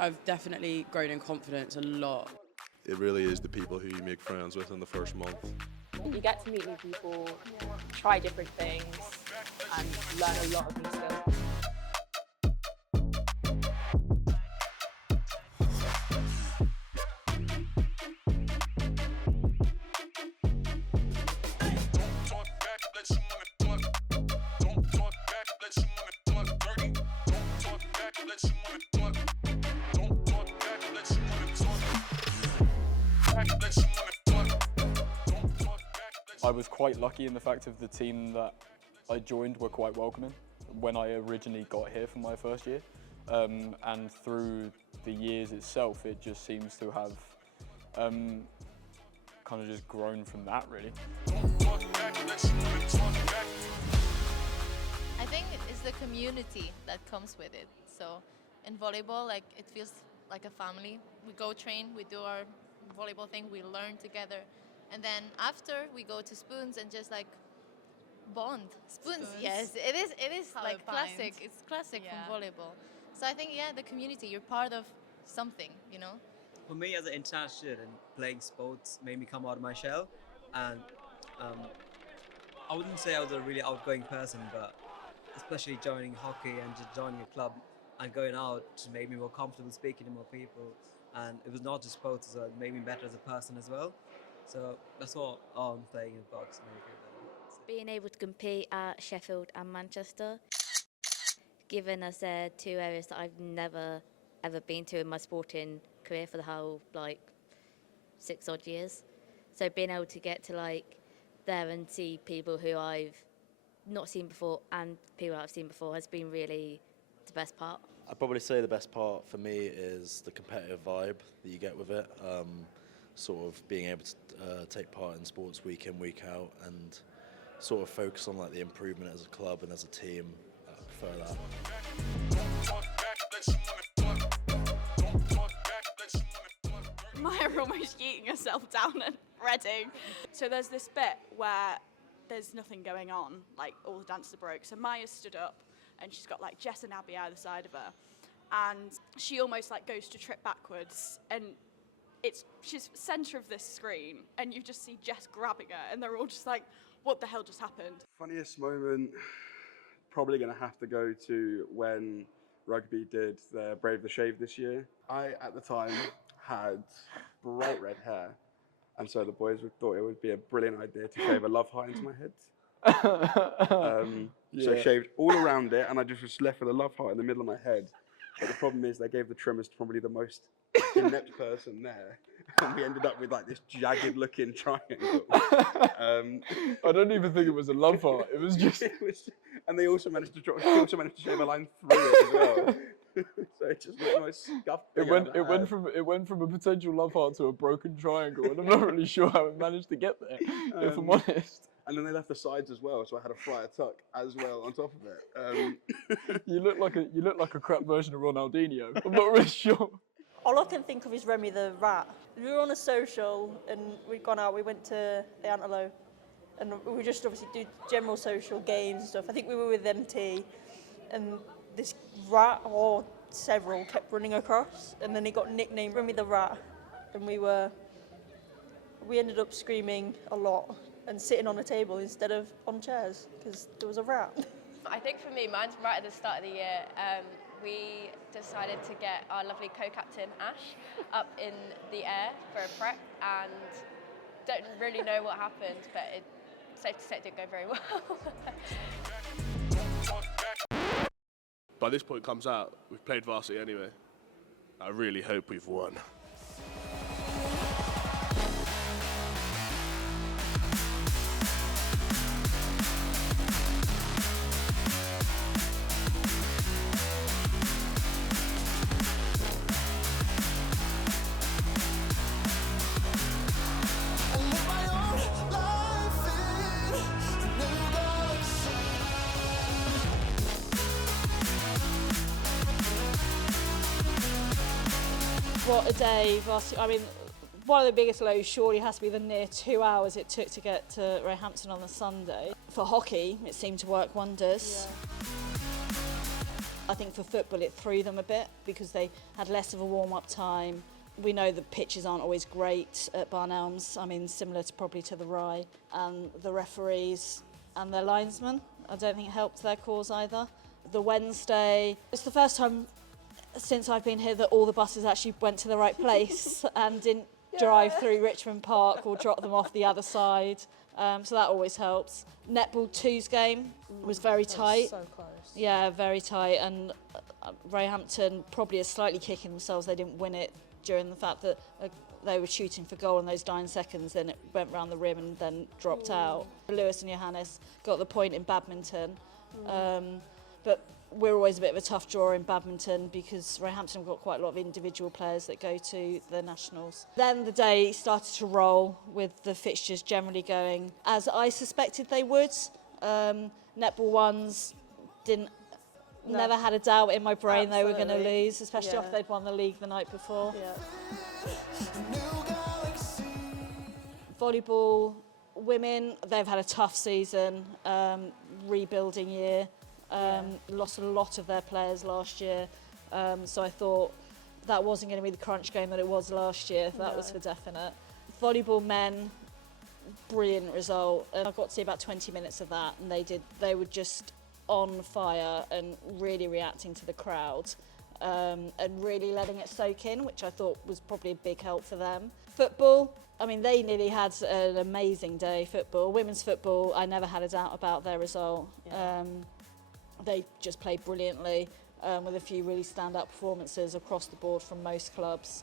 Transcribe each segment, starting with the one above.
I've definitely grown in confidence a lot. It really is the people who you make friends with in the first month. You get to meet new people, try different things, and learn a lot of new skills. I was quite lucky in the fact of the team that I joined were quite welcoming when I originally got here for my first year. And through the years itself, it just seems to have kind of just grown from that, really. I think it's the community that comes with it. So in volleyball, like, it feels like a family. We go train, we do our volleyball thing, we learn together. And then after we go to Spoons and just like bond. Spoons. Yes, it is like classic. It's classic from volleyball. So I think, yeah, the community, you're part of something, you know? For me as an international student, playing sports made me come out of my shell. And I wouldn't say I was a really outgoing person, but especially joining hockey and just joining a club and going out made me more comfortable speaking to more people. And it was not just sports, so it made me better as a person as well. So that's what playing in box made me feel better. Being able to compete at Sheffield and Manchester, given us two areas that I've never ever been to in my sporting career for the whole 6 odd years. So being able to get to there and see people who I've not seen before and people I've seen before has been really the best part. I'd probably say the best part for me is the competitive vibe that you get with it. Sort of being able to take part in sports week in, week out, and sort of focus on the improvement as a club and as a team. I prefer that. Maya almost yeeting herself down at Reading. So there's this bit where there's nothing going on, all the dancers are broke. So Maya stood up and she's got Jess and Abby either side of her. And she almost goes to trip backwards, and she's centre of this screen, and you just see Jess grabbing her, and they're all just what the hell just happened? Funniest moment, probably going to have to go to when Rugby did their Brave the Shave this year. I, at the time, had bright red hair, and so the boys thought it would be a brilliant idea to shave a love heart into my head. So I shaved all around it, and I just was left with a love heart in the middle of my head. But the problem is they gave the trimmers to probably the most inept person there, and we ended up with this jagged looking triangle. I don't even think it was a love heart. It was just. And they also managed to shave a line through it as well. So it just looked like a scuff. It went from a potential love heart to a broken triangle, and I'm not really sure how it managed to get there, if I'm honest. And then they left the sides as well, so I had a friar tuck as well on top of it. You look like a crap version of Ronaldinho. I'm not really sure. All I can think of is Remy the rat. We were on a social and we'd gone out, we went to the Antelope, and we just obviously do general social games and stuff. I think we were with MT, and this rat, or several, kept running across, and then he got nicknamed Remy the rat, and we ended up screaming a lot and sitting on a table instead of on chairs because there was a rat. I think for me, mine's right at the start of the year. We decided to get our lovely co-captain Ash up in the air for a prep, and don't really know what happened, but it's safe to say it didn't go very well. By this point comes out, we've played Varsity anyway. I really hope we've won. What a day, Varsity. I mean, one of the biggest lows surely has to be the near 2 hours it took to get to Roehampton on the Sunday. For hockey, it seemed to work wonders. I think for football it threw them a bit because they had less of a warm-up time. We know the pitches aren't always great at Barn Elms, I mean similar to probably to the Rye, and the referees and their linesmen I don't think helped their cause either. The Wednesday, it's the first time since I've been here that all the buses actually went to the right place and didn't drive through Richmond Park or drop them off the other side. So that always helps. Netball 2's game was very tight. So close. Yeah, very tight. And Roehampton probably is slightly kicking themselves they didn't win it during the fact that they were shooting for goal in those dying seconds, then it went round the rim and then dropped out. Lewis and Johannes got the point in badminton. But we're always a bit of a tough draw in badminton because Roehampton have got quite a lot of individual players that go to the nationals. Then the day started to roll with the fixtures generally going as I suspected they would. Netball ones never had a doubt in my brain they were going to lose, especially after they'd won the league the night before. Volleyball women, they've had a tough season, rebuilding year. Lost a lot of their players last year, so I thought that wasn't going to be the crunch game that it was last year. That was for definite. Volleyball men, brilliant result, and I got to see about 20 minutes of that, and they were just on fire and really reacting to the crowd, and really letting it soak in, which I thought was probably a big help for them. Football, I mean, they nearly had an amazing day. Football, women's football, I never had a doubt about their result. They just played brilliantly, with a few really stand-up performances across the board from most clubs.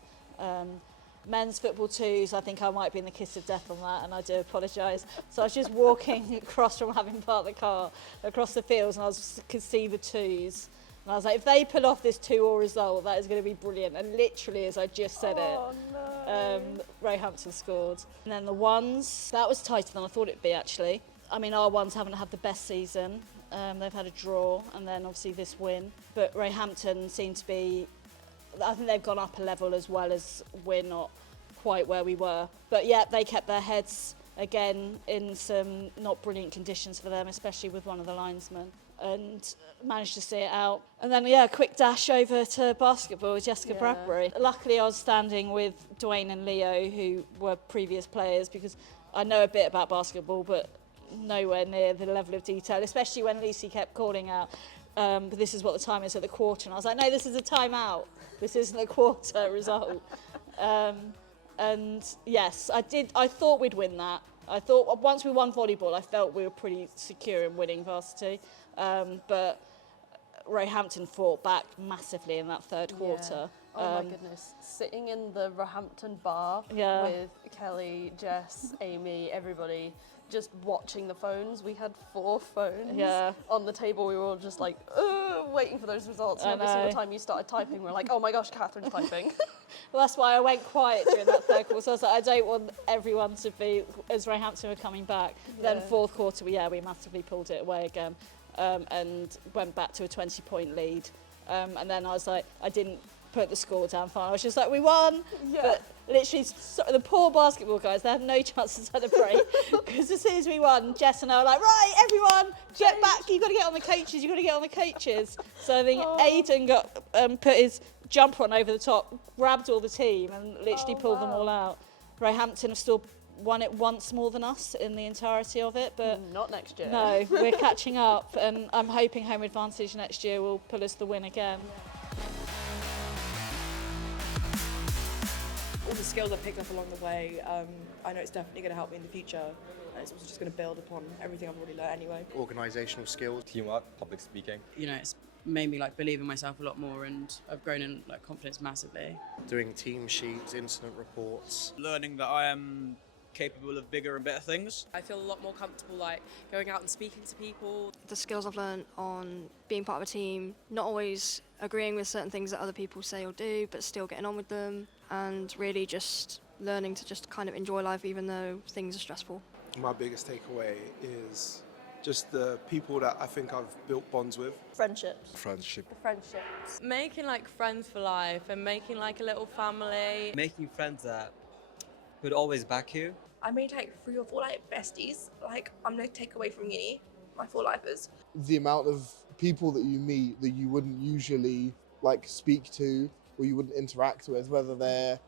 Men's football twos, I think I might be in the kiss of death on that, and I do apologise. So I was just walking across from having parked the car across the fields, and I could see the twos. And I was like, if they pull off this 2-2 result, that is going to be brilliant. And literally, as I just said Roehampton scored. And then the ones, that was tighter than I thought it'd be, actually. I mean, our ones haven't had the best season. They've had a draw and then obviously this win. But Roehampton seem to be, I think they've gone up a level as well as we're not quite where we were. But yeah, they kept their heads again in some not brilliant conditions for them, especially with one of the linesmen, and managed to see it out. And then, a quick dash over to basketball with Jessica Bradbury. Luckily, I was standing with Dwayne and Leo, who were previous players, because I know a bit about basketball, but nowhere near the level of detail, especially when Lucy kept calling out, but this is what the time is at the quarter. And I was like, no, this is a timeout. This isn't a quarter result. And yes, I thought we'd win that. I thought once we won volleyball, I felt we were pretty secure in winning Varsity. But Roehampton fought back massively in that third quarter. Oh my goodness. Sitting in the Roehampton bar with Kelly, Jess, Amy, everybody, just watching the phones. We had 4 phones on the table. We were all just like, waiting for those results. And every single time you started typing, we're like, oh my gosh, Catherine's typing. Well, that's why I went quiet during that third quarter. So I was like, I don't want everyone to be, as Roehampton were coming back. Then fourth quarter, we massively pulled it away again, and went back to a 20-point lead. And then I was like, I didn't put the score down fine. I was just like, we won. But literally, the poor basketball guys, they had no chance to celebrate because as soon as we won, Jess and I were like, right, everyone, get back. You've got to get on the coaches. So I think Aiden got put his jumper on over the top, grabbed all the team and literally pulled them all out. Roehampton have still won it once more than us in the entirety of it, but not next year. No, we're catching up, and I'm hoping home advantage next year will pull us the win again. All the skills I've picked up along the way, I know it's definitely going to help me in the future, and it's also just going to build upon everything I've already learned anyway. Organisational skills, teamwork, public speaking. You know, it's made me believe in myself a lot more, and I've grown in confidence massively. Doing team sheets, incident reports. Learning that I am capable of bigger and better things. I feel a lot more comfortable going out and speaking to people. The skills I've learned on being part of a team, not always agreeing with certain things that other people say or do, but still getting on with them, and really just learning to just kind of enjoy life even though things are stressful. My biggest takeaway is just the people that I think I've built bonds with. Friendships. Friendships. Making friends for life and making a little family. Making friends that would always back you. I made 3 or 4 besties. I'm no takeaway from uni. my four lifers. The amount of people that you meet that you wouldn't usually like speak to or you wouldn't interact with, whether they're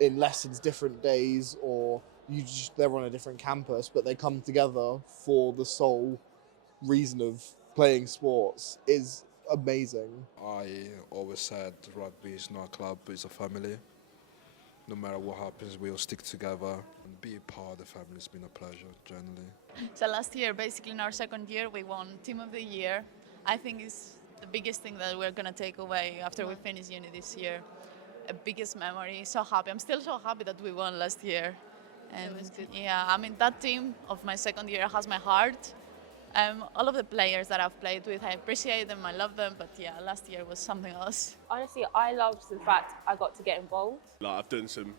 in lessons different days or they're on a different campus, but they come together for the sole reason of playing sports, is amazing. I always said rugby is not a club, it's a family. No matter what happens, we'll stick together. And be a part of the family has been a pleasure, generally. So last year, basically in our second year, we won Team of the Year. I think it's the biggest thing that we're going to take away after we finish uni this year. A biggest memory, so happy. I'm still so happy that we won last year. And yeah, I mean, that team of my second year has my heart. All of the players that I've played with, I appreciate them, I love them, but yeah, last year was something else. Honestly, I loved the fact I got to get involved. Like, I've done some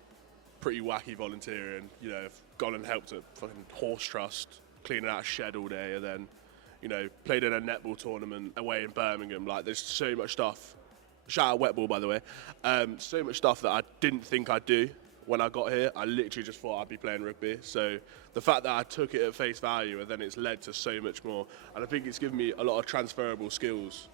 pretty wacky volunteering, you know, I've gone and helped at fucking horse trust, cleaning out a shed all day, and then, you know, played in a netball tournament away in Birmingham. Like, there's so much stuff. Shout out Wetball, by the way. So much stuff that I didn't think I'd do when I got here. I literally just thought I'd be playing rugby. So the fact that I took it at face value and then it's led to so much more. And I think it's given me a lot of transferable skills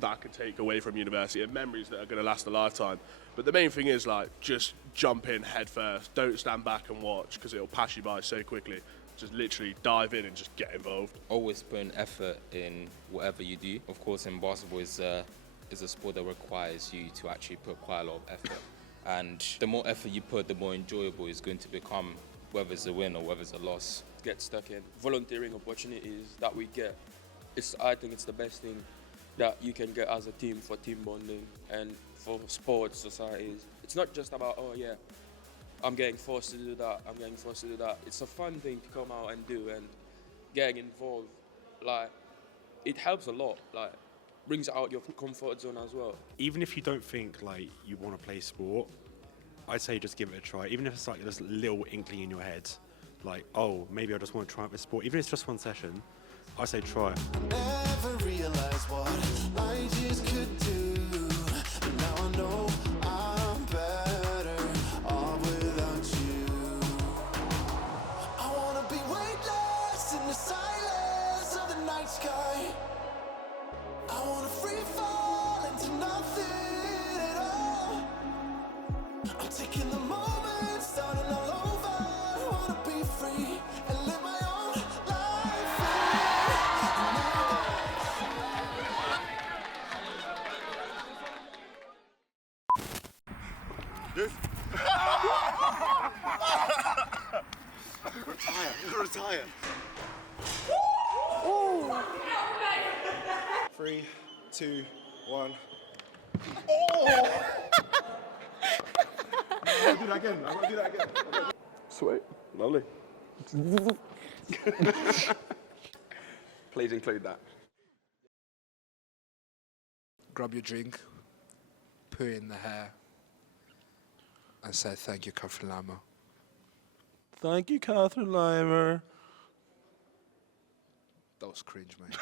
that I can take away from university and memories that are going to last a lifetime. But the main thing is, like, just jump in head first. Don't stand back and watch because it'll pass you by so quickly. Just literally dive in and just get involved. Always put an effort in whatever you do. Of course, in basketball is a sport that requires you to actually put quite a lot of effort. And the more effort you put, the more enjoyable it's going to become, whether it's a win or whether it's a loss. Get stuck in. Volunteering opportunities that we get, I think it's the best thing that you can get as a team for team bonding and for sports societies. It's not just about, oh yeah, I'm getting forced to do that, I'm getting forced to do that. It's a fun thing to come out and do, and getting involved, like, it helps a lot. Like, brings out your comfort zone as well. Even if you don't think like you want to play sport, I'd say just give it a try. Even if it's like this little inkling in your head, like, oh, maybe I just want to try out this sport. Even if it's just one session, I say try it. Never realized what I just could do, but now I know I'm better off without you. I wanna be weightless in the silence of the night sky. I wanna free fall into nothing at all. I'm taking the moment, starting all over. I wanna be free and live my own life. This. Retire. 3, 2, 1. Oh! I want to do that again. Sweet, lovely. Please include that. Grab your drink, put it in the hair, and say thank you, Catherine Lama. Thank you, Catherine Limer. That was cringe, mate.